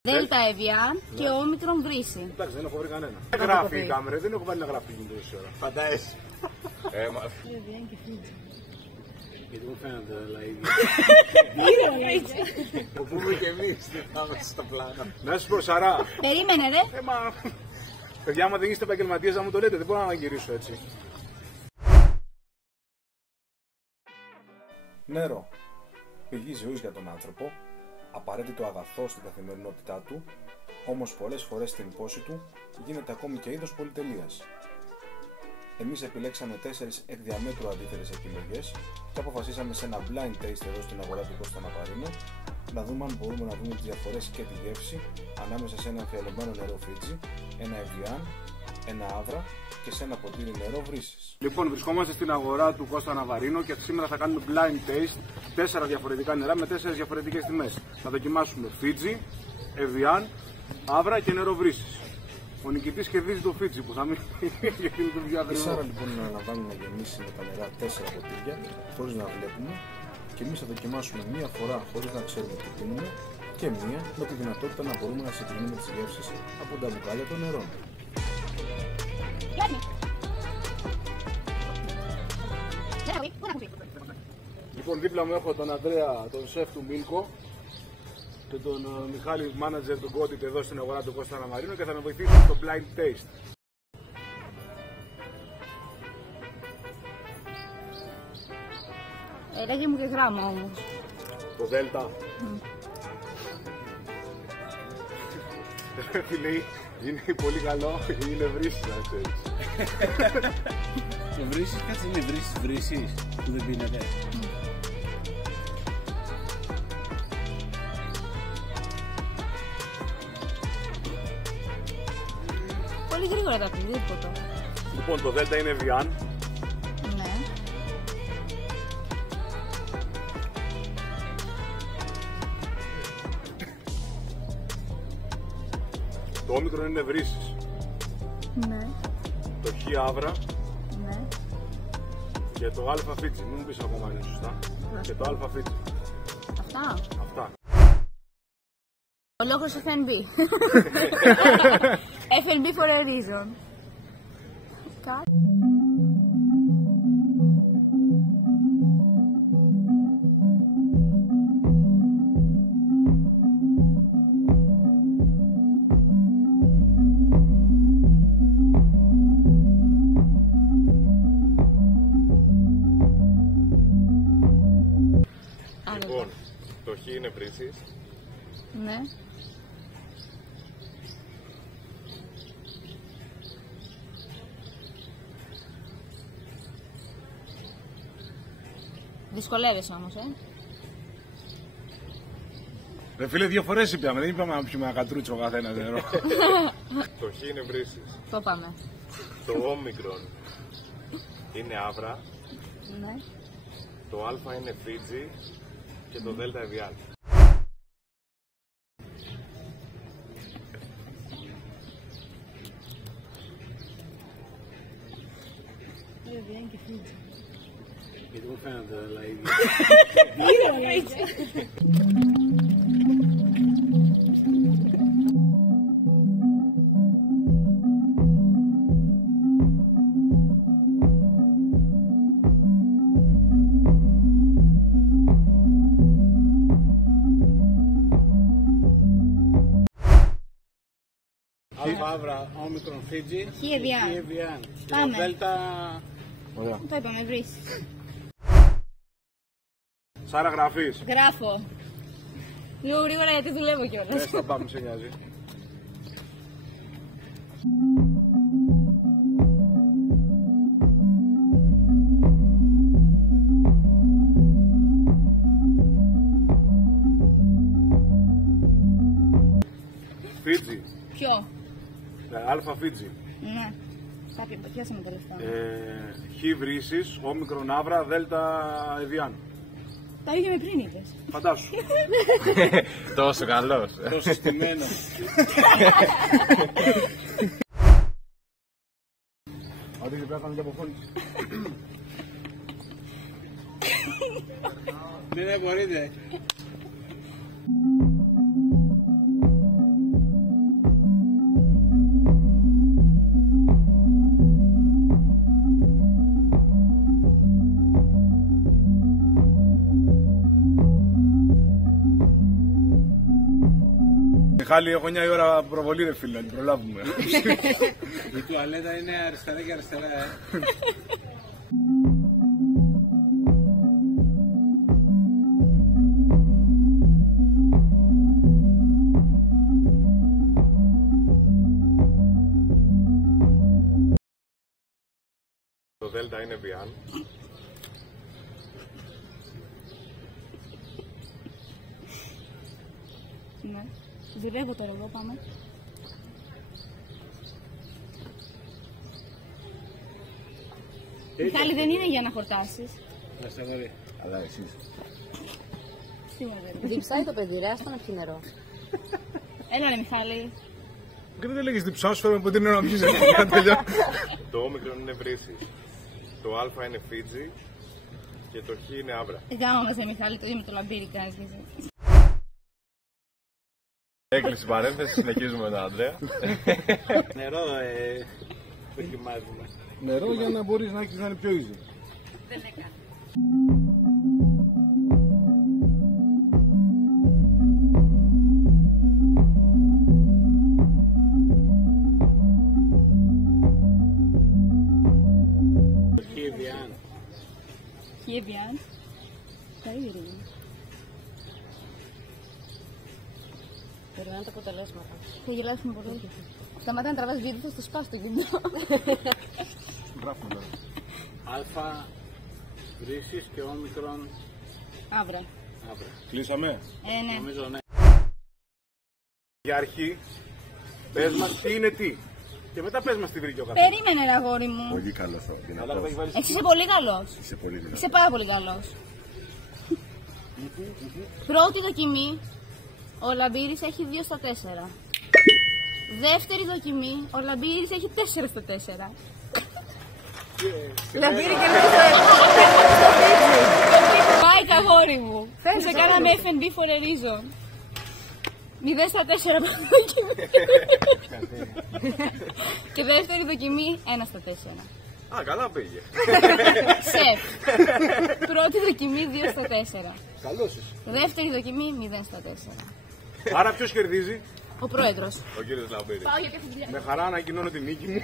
Δέλτα Εβιάν και όμικρον βρύση. Εντάξει, δεν έχω βρει κανένα. Δεν γράφει η κάμερα, δεν έχω βάλει να γράφει τόση ώρα. Φαντάζεσαι. Εβιάν και Φίτζι. Γιατί μου φαίνονται όλα ίδια. Το πούμε και εμείς, δεν πάμε στο πλάνο. Να σου πω, Σαρά. Περίμενε ρε. Παιδιά, άμα δεν είστε επαγγελματίες να μου το λέτε, δεν μπορώ να γυρίσω έτσι. Νερό. Πηγή ζωής για τον άνθρωπο, απαραίτητο αγαθό στην καθημερινότητά του, όμως πολλές φορές στην πόση του γίνεται ακόμη και είδος πολυτελείας. Εμείς επιλέξαμε 4 εκ διαμέτρου αντίθετες επιλογές και αποφασίσαμε σε ένα blind taste εδώ στην αγορά του Κώστα Ναβαρίνο να δούμε αν μπορούμε να δούμε τις διαφορές και τη γεύση ανάμεσα σε ένα αφιερωμένο νερό Φίτζι, ένα Εβιάν, ένα Άβρα και σε ένα ποτήρι νερό βρύσης. Λοιπόν, βρισκόμαστε στην αγορά του Κώστα Ναβαρίνο και σήμερα θα κάνουμε blind taste 4 διαφορετικά νερά με 4 διαφορετικές τιμές. Θα δοκιμάσουμε Φίτζι, Εβιάν, Άβρα και νερό βρύσης. Ο νικητής κερδίζει το Φίτζι που θα μην για την δουλειά ακριβώς. Η Σάρα λοιπόν αναλαμβάνει να γεμίσει με τα νερά 4 ποτήρια χωρίς να βλέπουμε και εμείς θα δοκιμάσουμε μία φορά χωρίς να ξέρουμε τι πίνουμε και μία με τη δυνατότητα να μπορούμε να συγκρίνουμε τις γεύσεις από τα μπουκάλια των νερών. Λοιπόν, δίπλα μου έχω τον Ανδρέα, τον σεφ του Μίλκο και τον Μιχάλη, μάνατζερ του Γκότιτ εδώ στην αγορά του Κώστα Ναβαρίνο και θα με βοηθήσουν στο blind taste. Λέγε μου και γράμμα όμως. Το Δέλτα. Φίλε, είναι πολύ καλό, είναι βρύσης να ξέρεις. Το βρύσης, κάτσε, είναι βρύσης που δεν πίνεται. Πολύ γρήγορα τα πίνει, τίποτα. Λοιπόν, το Δέλτα είναι Εβιάν. Ναι. Το όμικρον είναι βρύσης. Ναι. Το Χ Άβρα. Ναι. Και το Α Φίτζι. Μην μου πεις ακόμα είναι σωστά. Και το Α Φίτζι. Αυτά. Ο λόγος FNB. FNB for a reason. Λοιπόν, το Χ είναι βρύσης. Ναι. Δυσκολεύεσαι όμως, Ρε φίλε, 2 φορές είπαμε, δεν είπαμε να πιούμε ένα κατρούτσο ο καθένας νερό. Το Χ είναι βρύσης. Το πάμε. Το όμικρον είναι Άβρα. Ναι. Το Α είναι Φίτζι και το Δέλτα Εβιάν. Εβιάν και Φίτζι. Γιατί μου φαίνονται όλα ίδια. Άβρα, όμικρον Φίτζι, Χ Εβιάν. Πάμε. Δέλτα. Ωραία. Το είπαμε, βρύσης. Σάρα, γραφείς. Γράφω. Λίγο γρήγορα γιατί δουλεύω κιόλας. Θα πάμε, σε νοιάζει. Φίτζι. Ποιο? Α Φίτζι. Ναι. Κάποια πιάσαμε τα λεφτά. Χ βρύσης, όμικρον Άβρα, Δέλτα Εβιάν. Τα ίδια με πριν είπες. Φαντάσου. Τόσο καλός. Τόσο στημένο. Αντί και πρέπει να και αποφώνηση. Ναι, μπορείτε. Μιχάλη, έχω 9 η ώρα προβολή, ρε φίλε, να την προλάβουμε. Η τουαλέτα είναι αριστερά και αριστερά, Το Δέλτα είναι Βιάν. Ναι. Δουλεύω τώρα εγώ, πάμε. Μιχάλη, δεν είναι για να χορτάσεις. Να σε μπορεί. Αλλά εσείς. Σίγουρα δεν είναι. Διψάει το παιδί, ρε, άστο να πιει νερό. Έλα ρε Μιχάλη. Και δεν λέγεις διψάω, σου φέρουμε ποτέ νερό να πιεις. Το όμικρον είναι βρύσι. Το α είναι Φίτζι. Και το χ είναι άβρα. Γάμο μας ρε Μιχάλη, το ίδιο με το λαμπύρι κάνεις και εσύ. Έκλεισε η παρένθεση, συνεχίζουμε με τον Ανδρέα. Νερό, δοκιμάζουμε. Νερό για να μπορείς να έχεις να είναι πιο easy. Δεν έκανα. Χίβιαν. Χιεβιάν. Τα ίδια είναι. Περιμένω τα αποτελέσματα. Θα γελάσουμε πολύ. Σταμάτα να τραβάς βίντεο, θα στο σπάς το κινητό. Γράφουμε τώρα. Αλφα βρύσις και όμικρον Αύρα. άβρα. Κλείσαμε. Ναι. Νομίζω ναι. Για αρχή, πες μας τι είναι τι. Και μετά πες μας τι βρήκε ο καθένας. Περίμενε ρε αγόρι μου. Πολύ καλός ο Αλλά το έχει βάλει Εσύ είσαι πολύ καλός. Είσαι πολύ δυνατός. Είσαι πάρα πολύ καλός. Πρώτη δοκιμή, ο Λαμπύρης έχει 2 στα 4. Δεύτερη δοκιμή, ο Λαμπύρης έχει 4 στα 4. Λαμπύρι και λίγο Πάει καγόρι μου. Σε κάναμε F&B for a reason. 0 στα 4 πρώτη δοκιμή. Και δεύτερη δοκιμή 1 στα 4. Α, καλά πήγε. Σεφ. Πρώτη δοκιμή 2 στα 4. Καλός είσαι. Δεύτερη δοκιμή 0 στα 4. Άρα ποιος κερδίζει? Ο πρόεδρος. Ο κύριος Λαμπύρης. Πάω για τη δουλειά. Με χαρά ανακοινώνω τη νίκη μου.